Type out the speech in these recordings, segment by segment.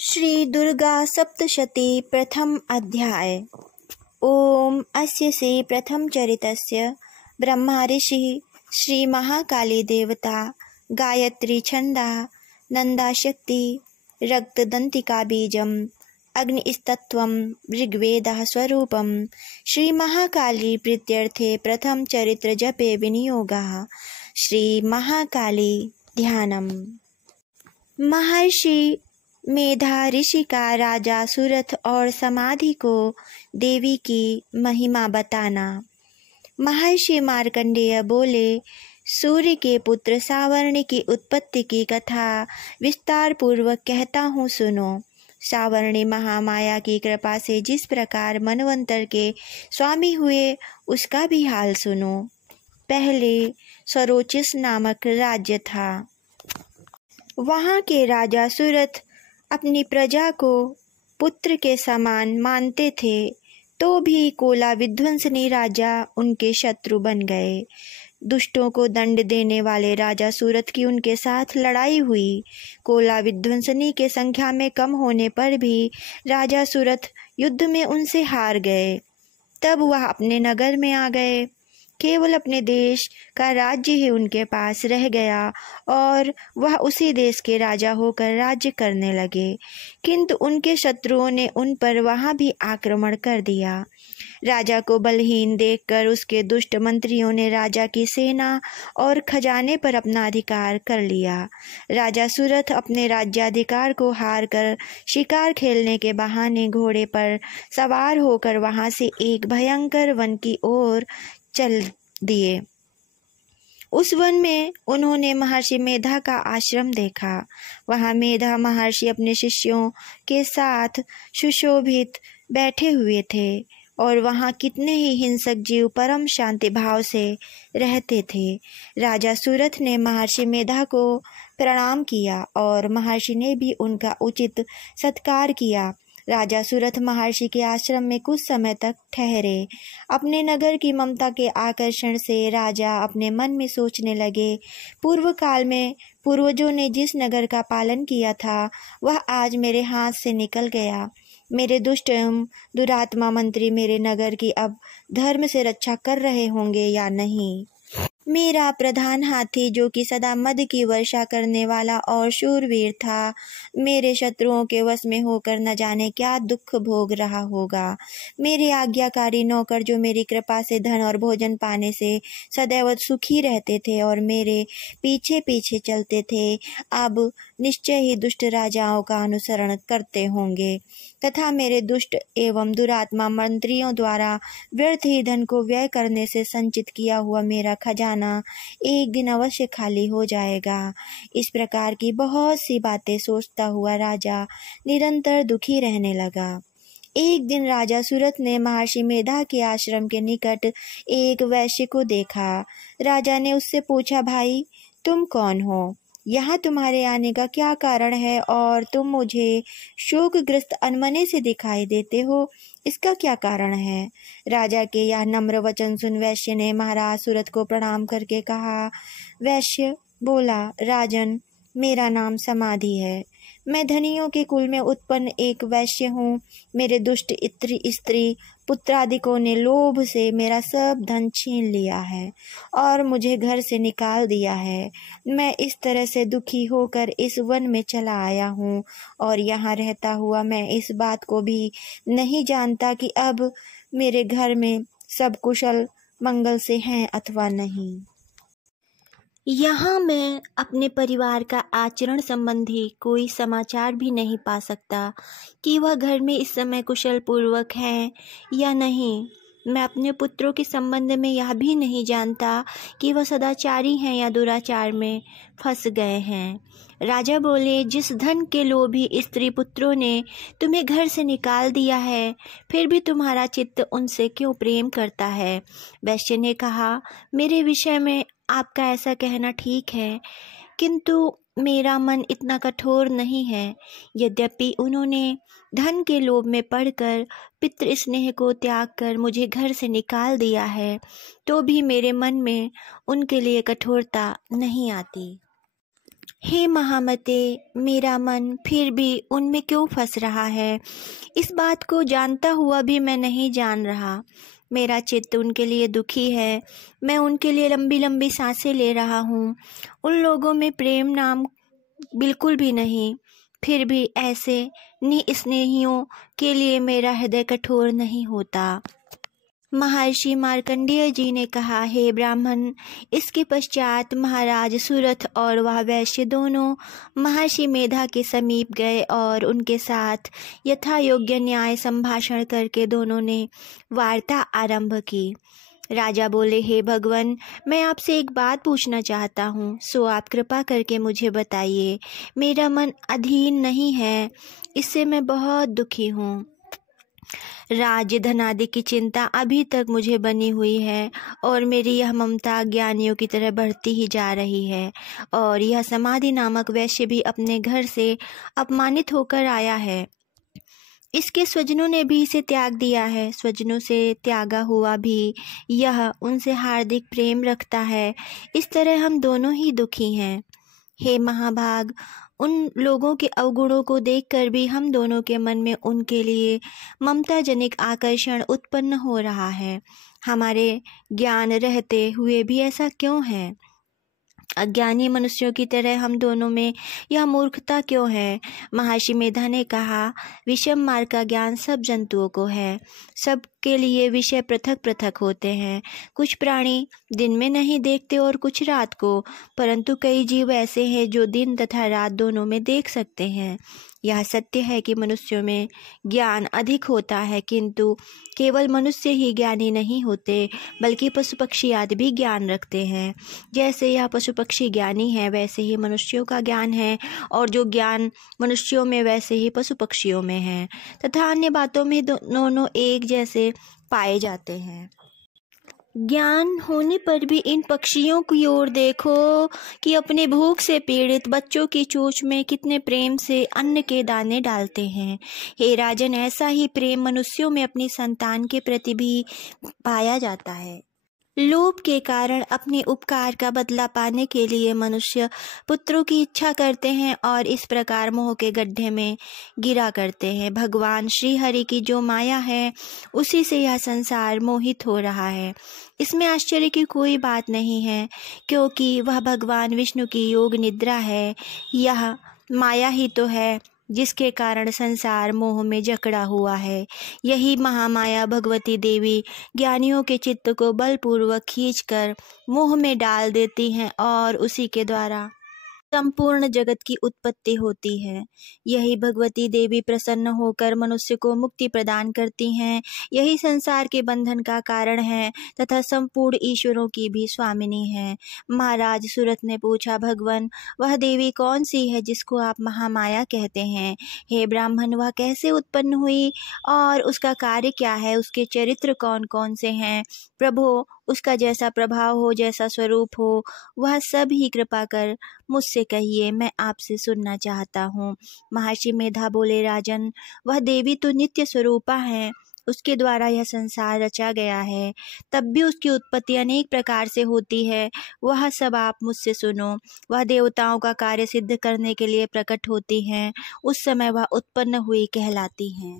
श्री दुर्गा सप्तशती प्रथम अध्याय। ओम अस्य श्री प्रथम चरितस्य ब्रह्मा ऋषि श्री महाकाली देवता गायत्री छंदा नंदा शक्ति रक्तदंतिका बीजम अग्निस्तत्वं ऋग्वेदः स्वरूपम श्री महाकाली प्रीत्यर्थे प्रथम चरित्र जपे विनियोगः। श्री महाकाली ध्यानम। महर्षि मेधा ऋषि का राजा सुरथ और समाधि को देवी की महिमा बताना। महर्षि मार्कंडेय बोले, सूर्य के पुत्र सावर्णी की उत्पत्ति की कथा विस्तार पूर्वक कहता हूँ, सुनो। सावर्णी महामाया की कृपा से जिस प्रकार मनवंतर के स्वामी हुए उसका भी हाल सुनो। पहले सरोचिस नामक राज्य था। वहाँ के राजा सुरथ अपनी प्रजा को पुत्र के समान मानते थे, तो भी कोला विध्वंसनी राजा उनके शत्रु बन गए। दुष्टों को दंड देने वाले राजा सूरथ की उनके साथ लड़ाई हुई। कोला विध्वंसनी के संख्या में कम होने पर भी राजा सूरथ युद्ध में उनसे हार गए। तब वह अपने नगर में आ गए। केवल अपने देश का राज्य ही उनके पास रह गया और वह उसी देश के राजा होकर राज्य करने लगे। किंतु उनके शत्रुओं ने उन पर वहां भी आक्रमण कर दिया। राजा को बलहीन देखकर उसके दुष्ट मंत्रियों ने राजा की सेना और खजाने पर अपना अधिकार कर लिया। राजा सुरथ अपने राज्याधिकार को हार कर शिकार खेलने के बहाने घोड़े पर सवार होकर वहां से एक भयंकर वन की ओर चल दिए। उस वन में उन्होंने महर्षि मेधा का आश्रम देखा। वहां मेधा महर्षि अपने शिष्यों के साथ सुशोभित बैठे हुए थे और वहां कितने ही हिंसक जीव परम शांति भाव से रहते थे। राजा सूरथ ने महर्षि मेधा को प्रणाम किया और महर्षि ने भी उनका उचित सत्कार किया। राजा सूरथ महर्षि के आश्रम में कुछ समय तक ठहरे। अपने नगर की ममता के आकर्षण से राजा अपने मन में सोचने लगे, पूर्व काल में पूर्वजों ने जिस नगर का पालन किया था वह आज मेरे हाथ से निकल गया। मेरे दुष्ट एवं दुरात्मा मंत्री मेरे नगर की अब धर्म से रक्षा कर रहे होंगे या नहीं। मेरा प्रधान हाथी, जो कि सदा मद की वर्षा करने वाला और शूरवीर था, मेरे शत्रुओं के वश में होकर न जाने क्या दुख भोग रहा होगा। मेरे आज्ञाकारी नौकर, जो मेरी कृपा से धन और भोजन पाने से सदैव सुखी रहते थे और मेरे पीछे पीछे चलते थे, अब निश्चय ही दुष्ट राजाओं का अनुसरण करते होंगे तथा मेरे दुष्ट एवं दुरात्मा मंत्रियों द्वारा व्यर्थ ही धन को व्यय करने से संचित किया हुआ मेरा खजाना एक दिन अवश्य खाली हो जाएगा। इस प्रकार की बहुत सी बातें सोचता हुआ राजा निरंतर दुखी रहने लगा। एक दिन राजा सूरथ ने महर्षि मेधा के आश्रम के निकट एक वैश्य को देखा। राजा ने उससे पूछा, भाई तुम कौन हो? यहाँ तुम्हारे आने का क्या कारण है और तुम मुझे शोकग्रस्त अनमने से दिखाई देते हो, इसका क्या कारण है? राजा के यह नम्र वचन सुन वैश्य ने महाराज सूरथ को प्रणाम करके कहा। वैश्य बोला, राजन, मेरा नाम समाधि है। मैं धनियों के कुल में उत्पन्न एक वैश्य हूँ। मेरे दुष्ट स्त्री पुत्रादिकों ने लोभ से मेरा सब धन छीन लिया है और मुझे घर से निकाल दिया है। मैं इस तरह से दुखी होकर इस वन में चला आया हूँ और यहाँ रहता हुआ मैं इस बात को भी नहीं जानता कि अब मेरे घर में सब कुशल मंगल से हैं अथवा नहीं। यहाँ मैं अपने परिवार का आचरण संबंधी कोई समाचार भी नहीं पा सकता कि वह घर में इस समय कुशल पूर्वक है या नहीं। मैं अपने पुत्रों के संबंध में यह भी नहीं जानता कि वह सदाचारी हैं या दुराचार में फंस गए हैं। राजा बोले, जिस धन के लोभी स्त्री पुत्रों ने तुम्हें घर से निकाल दिया है, फिर भी तुम्हारा चित्त उनसे क्यों प्रेम करता है? वैश्य ने कहा, मेरे विषय में आपका ऐसा कहना ठीक है, किंतु मेरा मन इतना कठोर नहीं है। यद्यपि उन्होंने धन के लोभ में पड़कर पितृ स्नेह को त्याग कर मुझे घर से निकाल दिया है, तो भी मेरे मन में उनके लिए कठोरता नहीं आती। हे महामते, मेरा मन फिर भी उनमें क्यों फंस रहा है? इस बात को जानता हुआ भी मैं नहीं जान रहा। मेरा चित्त उनके लिए दुखी है। मैं उनके लिए लंबी लंबी सांसें ले रहा हूँ। उन लोगों में प्रेम नाम बिल्कुल भी नहीं। फिर भी ऐसे निस्नेहियों के लिए मेरा हृदय कठोर नहीं होता। महर्षि मार्कंडेय जी ने कहा, हे ब्राह्मण। इसके पश्चात महाराज सुरथ और वह वैश्य दोनों महर्षि मेधा के समीप गए और उनके साथ यथा योग्य न्याय संभाषण करके दोनों ने वार्ता आरंभ की। राजा बोले, हे भगवान, मैं आपसे एक बात पूछना चाहता हूँ, सो आप कृपा करके मुझे बताइए। मेरा मन अधीन नहीं है, इससे मैं बहुत दुखी हूँ। राज्य धनादि की चिंता अभी तक मुझे बनी हुई है और मेरी यह ममता ज्ञानियों की तरह बढ़ती ही जा रही है। और यह समाधि नामक वैश्य भी अपने घर से अपमानित होकर आया है। इसके स्वजनों ने भी इसे त्याग दिया है। स्वजनों से त्यागा हुआ भी यह उनसे हार्दिक प्रेम रखता है। इस तरह हम दोनों ही दुखी हैं। हे महाभाग, उन लोगों के अवगुणों को देखकर भी हम दोनों के मन में उनके लिए ममताजनिक आकर्षण उत्पन्न हो रहा है। हमारे ज्ञान रहते हुए भी ऐसा क्यों है? अज्ञानी मनुष्यों की तरह हम दोनों में यह मूर्खता क्यों है? महर्षि मेधा ने कहा, विषम मार्ग का ज्ञान सब जंतुओं को है। सबके लिए विषय पृथक पृथक होते हैं। कुछ प्राणी दिन में नहीं देखते और कुछ रात को, परंतु कई जीव ऐसे हैं जो दिन तथा रात दोनों में देख सकते हैं। यह सत्य है कि मनुष्यों में ज्ञान अधिक होता है, किंतु केवल मनुष्य ही ज्ञानी नहीं होते, बल्कि पशु पक्षी आदि भी ज्ञान रखते हैं। जैसे यह पशु पक्षी ज्ञानी है, वैसे ही मनुष्यों का ज्ञान है, और जो ज्ञान मनुष्यों में वैसे ही पशु पक्षियों में है, तथा अन्य बातों में दोनों एक जैसे पाए जाते हैं। ज्ञान होने पर भी इन पक्षियों की ओर देखो कि अपने भूख से पीड़ित बच्चों की चोंच में कितने प्रेम से अन्न के दाने डालते हैं। हे राजन, ऐसा ही प्रेम मनुष्यों में अपनी संतान के प्रति भी पाया जाता है। लोभ के कारण अपने उपकार का बदला पाने के लिए मनुष्य पुत्रों की इच्छा करते हैं और इस प्रकार मोह के गड्ढे में गिरा करते हैं। भगवान श्री हरि की जो माया है, उसी से यह संसार मोहित हो रहा है। इसमें आश्चर्य की कोई बात नहीं है, क्योंकि वह भगवान विष्णु की योग निद्रा है। यह माया ही तो है जिसके कारण संसार मोह में जकड़ा हुआ है। यही महामाया भगवती देवी ज्ञानियों के चित्त को बलपूर्वक खींचकर मोह में डाल देती हैं और उसी के द्वारा संपूर्ण जगत की उत्पत्ति होती है। यही भगवती देवी प्रसन्न होकर मनुष्य को मुक्ति प्रदान करती हैं। यही संसार के बंधन का कारण है तथा संपूर्ण ईश्वरों की भी स्वामिनी है। महाराज सुरथ ने पूछा, भगवान, वह देवी कौन सी है जिसको आप महामाया कहते हैं? हे ब्राह्मण, वह कैसे उत्पन्न हुई और उसका कार्य क्या है? उसके चरित्र कौन कौन से हैं? प्रभो, उसका जैसा प्रभाव हो, जैसा स्वरूप हो, वह सब ही कृपा कर मुझसे कहिए, मैं आपसे सुनना चाहता हूँ। महर्षि मेधा बोले, राजन, वह देवी तो नित्य स्वरूपा है। उसके द्वारा यह संसार रचा गया है। तब भी उसकी उत्पत्ति अनेक प्रकार से होती है। वह सब आप मुझसे सुनो। वह देवताओं का कार्य सिद्ध करने के लिए प्रकट होती हैं। उस समय वह उत्पन्न हुई कहलाती हैं।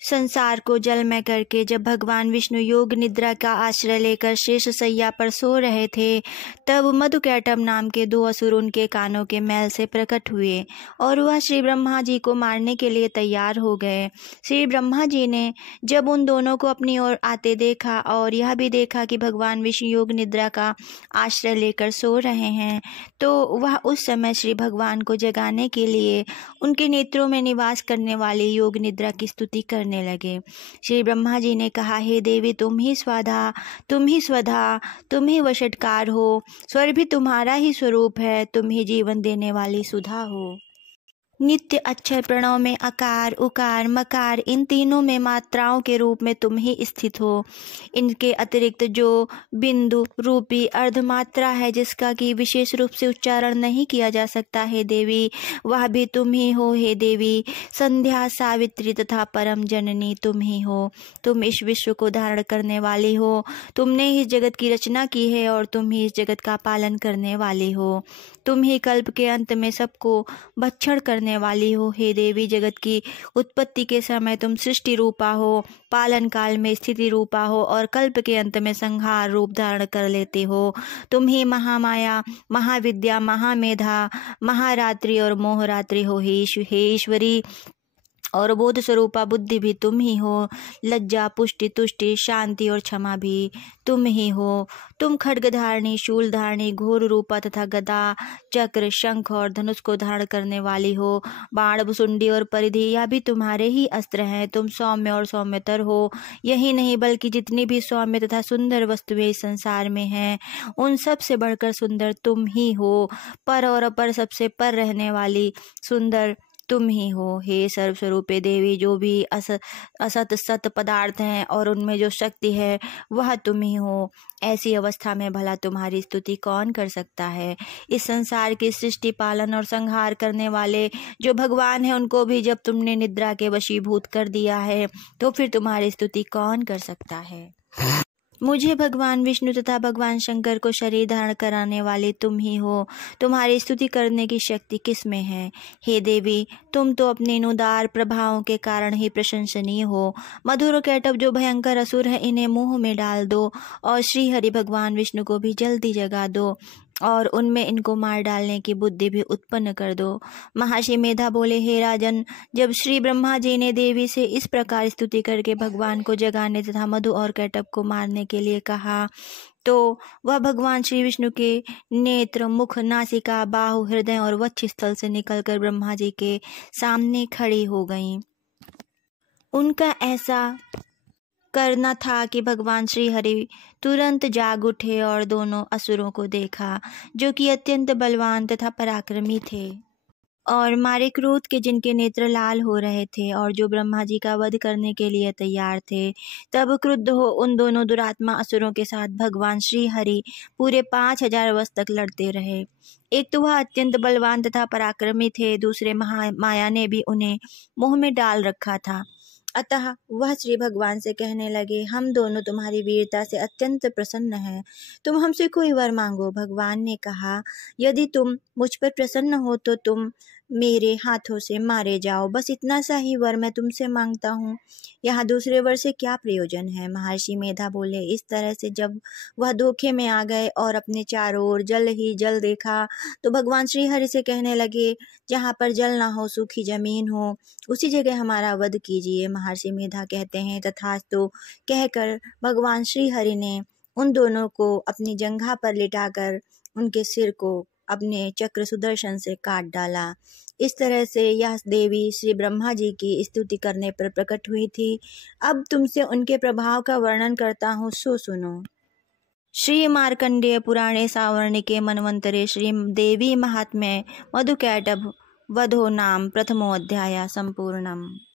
संसार को जलमय करके जब भगवान विष्णु योग निद्रा का आश्रय लेकर शेष सैया पर सो रहे थे, तब मधुकैटभ नाम के दो असुर उनके कानों के मैल से प्रकट हुए और वह श्री ब्रह्मा जी को मारने के लिए तैयार हो गए। श्री ब्रह्मा जी ने जब उन दोनों को अपनी ओर आते देखा और यह भी देखा कि भगवान विष्णु योग निद्रा का आश्रय लेकर सो रहे हैं, तो वह उस समय श्री भगवान को जगाने के लिए उनके नेत्रों में निवास करने वाली योग निद्रा की स्तुति करने लगे। श्री ब्रह्मा जी ने कहा, हे देवी, तुम ही स्वाधा, तुम ही स्वधा, तुम ही वशटकार हो। स्वर भी तुम्हारा ही स्वरूप है। तुम ही जीवन देने वाली सुधा हो। नित्य अक्षर प्रणव में अकार, उकार, मकार, इन तीनों में मात्राओं के रूप में तुम ही स्थित हो। इनके अतिरिक्त जो बिंदु रूपी अर्धमात्रा है, जिसका कि विशेष रूप से उच्चारण नहीं किया जा सकता, हे देवी, वह भी तुम ही हो। हे देवी, संध्या, सावित्री तथा परम जननी तुम ही हो। तुम इस विश्व को धारण करने वाली हो। तुमने इस जगत की रचना की है और तुम ही इस जगत का पालन करने वाली हो। तुम ही कल्प के अंत में सबको भक्षण करने वाली हो। हे देवी, जगत की उत्पत्ति के समय तुम सृष्टि रूपा हो, पालन काल में स्थिति रूपा हो और कल्प के अंत में संहार रूप धारण कर लेते हो। तुम ही महामाया, महाविद्या, महामेधा, महारात्रि और मोहरात्रि हो। हे ईश्वरी और बोध स्वरूपा बुद्धि भी तुम ही हो। लज्जा, पुष्टि, तुष्टि, शांति और क्षमा भी तुम ही हो। तुम खड्गधारणी, शूलधारणी, घोर रूपा तथा गदा, चक्र, शंख और धनुष को धारण करने वाली हो। बाण, भुसुंडी और परिधि यह भी तुम्हारे ही अस्त्र हैं। तुम सौम्य और सौम्यतर हो। यही नहीं बल्कि जितनी भी सौम्य तथा सुंदर वस्तुएं इस संसार में हैं, उन सब से बढ़कर सुंदर तुम ही हो। पर और अपर सबसे पर रहने वाली सुंदर तुम ही हो। हे सर्वस्वरूपे देवी, जो भी असत सत पदार्थ हैं और उनमें जो शक्ति है वह तुम ही हो। ऐसी अवस्था में भला तुम्हारी स्तुति कौन कर सकता है। इस संसार की सृष्टि, पालन और संहार करने वाले जो भगवान हैं, उनको भी जब तुमने निद्रा के वशीभूत कर दिया है, तो फिर तुम्हारी स्तुति कौन कर सकता है। मुझे भगवान विष्णु तथा भगवान शंकर को शरीर धारण कराने वाले तुम ही हो। तुम्हारी स्तुति करने की शक्ति किस में है। हे देवी, तुम तो अपने इन उदार प्रभावों के कारण ही प्रशंसनीय हो। मधुर कैटभ जो भयंकर असुर है, इन्हें मुंह में डाल दो और श्री हरि भगवान विष्णु को भी जल्दी जगा दो और उनमें इनको मार डालने की बुद्धि भी उत्पन्न कर दो। महर्षि मेधा बोले, हे राजन, जब श्री ब्रह्मा जी ने देवी से इस प्रकार स्तुति करके भगवान को जगाने तथा मधु और कैटभ को मारने के लिए कहा, तो वह भगवान श्री विष्णु के नेत्र, मुख, नासिका, बाहु, हृदय और वक्ष स्थल से निकलकर ब्रह्मा जी के सामने खड़ी हो गईं। उनका ऐसा करना था कि भगवान श्री हरि तुरंत जाग उठे और दोनों असुरों को देखा, जो कि अत्यंत बलवान तथा पराक्रमी थे और मारे क्रोध के जिनके नेत्र लाल हो रहे थे और जो ब्रह्मा जी का वध करने के लिए तैयार थे। तब क्रुद्ध हो उन दोनों दुरात्मा असुरों के साथ भगवान श्री हरि पूरे 5000 वर्ष तक लड़ते रहे। एक तो वह अत्यंत बलवान तथा पराक्रमी थे, दूसरे माया ने भी उन्हें मुंह में डाल रखा था। अतः वह श्री भगवान से कहने लगे, हम दोनों तुम्हारी वीरता से अत्यंत प्रसन्न हैं, तुम हमसे कोई वर मांगो। भगवान ने कहा, यदि तुम मुझ पर प्रसन्न हो तो तुम मेरे हाथों से मारे जाओ, बस इतना सा ही वर मैं तुमसे मांगता हूँ। यहाँ दूसरे वर से क्या प्रयोजन है। महर्षि मेधा बोले, इस तरह से जब वह धोखे में आ गए और अपने चारों ओर जल ही जल देखा, तो भगवान श्री हरि से कहने लगे, जहाँ पर जल ना हो, सूखी जमीन हो, उसी जगह हमारा वध कीजिए। महर्षि मेधा कहते हैं, तथास्तु कहकर भगवान श्री हरि ने उन दोनों को अपनी जंघा पर लिटाकर उनके सिर को अपने चक्र सुदर्शन से काट डाला। इस तरह से यह देवी श्री ब्रह्मा जी की स्तुति करने पर प्रकट हुई थी। अब तुमसे उनके प्रभाव का वर्णन करता हूँ, सो सुनो। श्री मार्कंडेय पुराणे सावर्णिके मनवंतरे श्री देवी महात्म्ये मधुकैटभ वधो नाम प्रथमोऽध्यायः सम्पूर्णम्।